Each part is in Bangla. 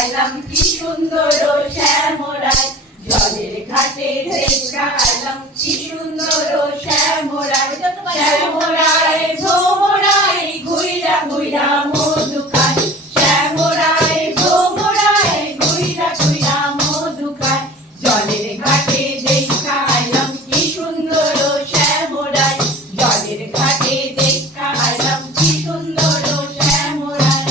আইলাম কি সুন্দর শ্যামরায়, জলের ঘাটে দেখা আইলাম কি সুন্দর শ্যামরায়। শ্যামরায় ভ্রমরায় ঘুইরা ঘুইরা মধু খায়, শ্যামরায় ভ্রমরায় ঘুইরা ঘুইরা মধু খায়। জলের ঘাটে দেখা আইলাম কি সুন্দর শ্যামরায়, জলের ঘাটে দেখা আইলাম কি সুন্দর শ্যামরায়।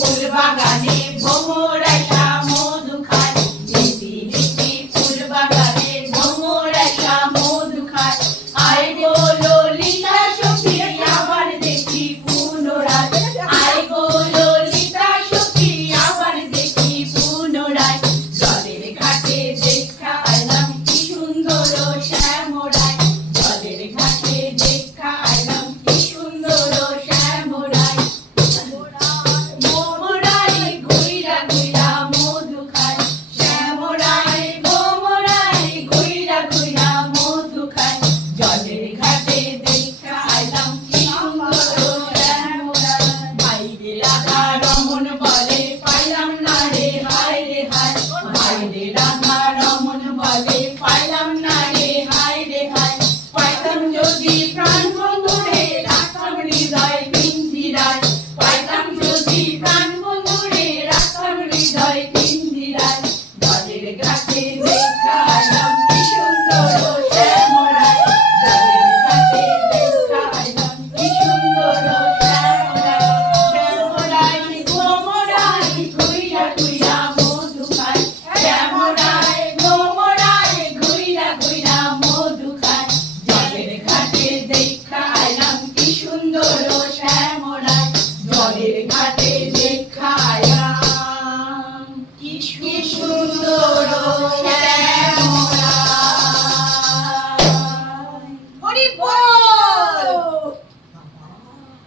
ফুল বাগানে ভ্রমরায় মধু খায়, মিষ্টি মিষ্টি ফুল বাগানে ভ্রমরায় মধু খায়। আয় গো ললিতা সখী আবার দেখি পুনরায়, আয় গো ললিতা সখী আবার দেখি পুনরায়। জলের ঘাটে দেখা আইলাম কি সুন্দর শ্যামরায়, জলের ঘাটে দেখা আইলাম কি সুন্দর শ্যামরায়। ভ্রমরায় ঘুইরা ঘুইরা মধু খায়, শ্যামরায় ভ্রমরায় ঘুইরা ঘুইরা মধু খায়। জলের ঘাটে দেখা আইলাম কি সুন্দর শ্যামরায়। ভাইরে রাধা রমন বলে পাইলাম না রে হায় রে হায়, ভাইরে রাধা রমন বলে পাইলাম না রে হায় রে হায়। পাইতাম যদি প্রাণ বন্ধুরে রাখতাম হৃদয় পিঞ্জিরায়, পাইতাম যদি প্রাণ বন্ধুরে রাখতাম হৃদয় পিঞ্জিরায়। জলের ঘাটে দেখা আইলাম কি সুন্দর শ্যামরায়, জলের ঘাটে দেখা আইলাম কি সুন্দর শ্যামরায়। শ্যামরায় ভ্রমরায় ঘুইরা ঘুইরা মধু খায়, শ্যামরায় ভ্রমরায় ঘুইরা ঘুইরা মধু খায়। জলের ঘাটে দেখা আইলাম কি সুন্দর শ্যামরায়, জলের ঘাটে দেখা আইলাম কি সুন্দর শ্যামরায়। হরি বল।